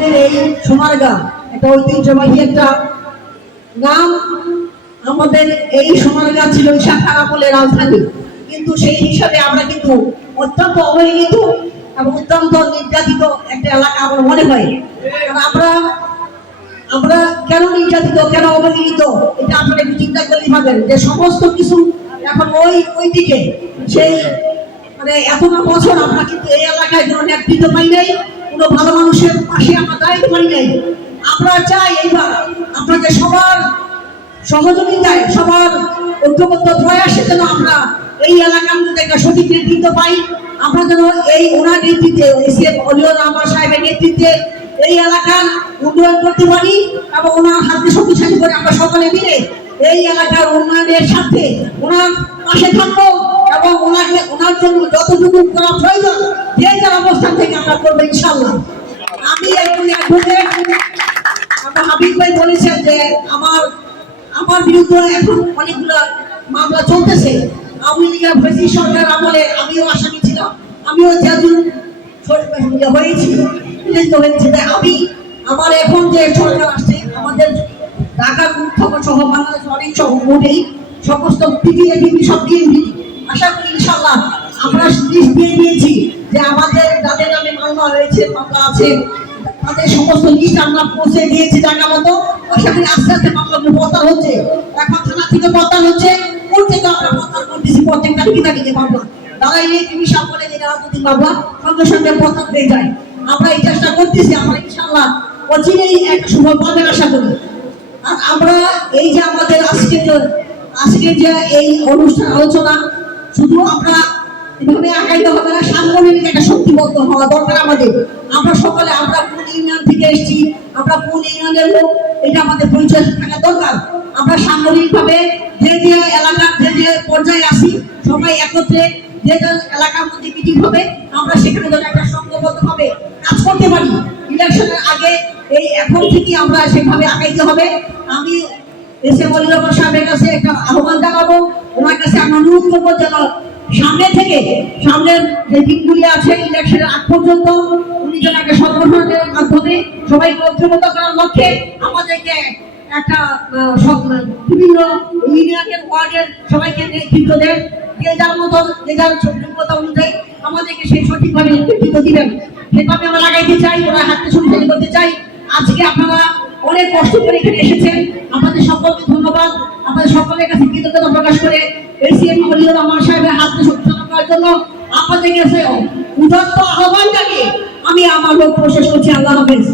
আমাদের এই সোনারগাঁ একটা ঐতিহ্যবাহী একটা নাম। আমাদের এই সোনারগাঁ ছিল শাখার আমলের রাজধানী, কিন্তু সেই হিসাবে আমরা কিন্তু অত্যন্ত অবহেলিত এবং অত্যন্ত নির্যাতিত একটা এলাকা আমার মনে হয়। আমরা আমরা কেন নির্যাতিত, কেন অবহেলিত, এটা আপনারা একটু চিন্তা করলে পাবেন যে সমস্ত কিছু এখন ওই দিকে সেই মানে এতটা বছর আমরা কিন্তু এই এলাকায় কোনো নেতৃত্ব পাই নাই, কোনো ভালো মানুষের পাশে আমরা দাঁড়াইতে পারি নাই। আমরা চাই এইবার আপনাদের সবার সহযোগিতায়, সবার ঐক্যবদ্ধ প্রয়াসে যেন আমরা এই এলাকার মধ্যে একটা সঠিক নেতৃত্ব পাই। আমরা যেন এই ওনার নেতৃত্বে, এসিএম অলিউর রহমান সাহেবের নেতৃত্বে এই এলাকার উন্নয়ন করতে পারি এবং ওনার হাতে শক্তিশালী করে আমরা সকলে মিলে এই এলাকার উন্নয়নের সাথে ওনার পাশে থাকবো এবং ওনার জন্য যতটুকু করা প্রয়োজন যে যার অবস্থান থেকে আমরা করবো ইনশাল্লাহ। আমি আমার হাবিব ভাই বলেছেন যে আমার বিরুদ্ধে এখন অনেকগুলো মামলা চলতেছে। আওয়ামী লীগের ব্রিটিশ সরকার আমলে আমিও আসামি ছিলাম, আমিও জেল হয়েছি। আমি আমার এখন যে সরকার আসছে, আমাদের ঢাকার সহ বাংলাদেশ অনেক সহ মোটেই সমস্ত পিটিএ সব বিএনপি, আশা করি ইনশাল্লাহ আমরা লিস্ট দিয়ে দিয়েছি যে আমাদের যাদের নামে মামলা হয়েছে, মামলা আছে, তাদের সমস্ত লিস্ট আমরা পৌঁছে দিয়েছি জায়গা মতো। আশা করি আস্তে আস্তে মামলাগুলো প্রত্যাহার হচ্ছে, এখন থানা থেকে প্রত্যাহার হচ্ছে, কোর্ট থেকে আমরা প্রত্যাহার করতেছি প্রত্যেকটা ঠিকাদারিকে মামলা। তারা এই চিকিৎসা করে যে রাজনৈতিক মামলা সঙ্গে সঙ্গে প্রত্যাহার হয়ে যায়। আমরা এই চেষ্টা করতেছি, আমরা ইনশাআল্লাহ অচিরেই একটা সুফল পাবেন আশা করি। আর আমরা এই যে আমাদের আজকে যে এই অনুষ্ঠান আলোচনা, শুধু আমরা এভাবে আগাইতে হবে না, সাংগঠনিক একটা শক্তিবদ্ধ হওয়া দরকার আমাদের। আমরা সকলে আমরা কোন ইউনিয়ন থেকে এসেছি, আমরা কোন ইউনিয়নের লোক, এটা আমাদের পরিচয় থাকা দরকার। আমরা সাংগঠনিকভাবে যে যে এলাকার যে পর্যায়ে আসি সবাই একত্রে যে এলাকার মধ্যে মিটিং হবে, আমরা সেখানে যেন একটা সংঘবদ্ধভাবে কাজ করতে পারি। ইলেকশনের আগে এই এখন থেকে আমরা সেভাবে আগাইতে হবে। আমি এসএম অলিউর রহমান সাহেবের কাছে একটা আহ্বান জানাবো, ওনার কাছে আমরা অনুরোধ করবো যেন সামনের যে দিনগুলি আছে ইলেকশনের আগ পর্যন্ত উনি যেন একটা সংগঠনের মাধ্যমে সবাইকে ঐক্যবদ্ধ করার লক্ষ্যে আমাদেরকে একটা বিভিন্ন ইউনিয়নের ওয়ার্ডের সবাইকে নেতৃত্ব দেন, যে যার মতো যে যার যোগ্যতা অনুযায়ী আমাদেরকে সেই সঠিকভাবে নেতৃত্ব দিবেন। সেভাবে আমরা লাগাইতে চাই, ওরা হাতে শক্তিশালী করতে চাই। আজকে আপনারা অনেক কষ্ট করে এখানে এসেছেন, আপনাদের সকলকে ধন্যবাদ। আপনাদের সকলের কাছে কৃতজ্ঞতা প্রকাশ করে এসিএম অলিউর রহমান সাহেবের হাতে শক্তিশালী করার জন্য আপনাদের কাছে উদাত্ত আহ্বান জানিয়ে আমি আমার বক্তব্য শেষ করছি। আল্লাহ হাফেজ।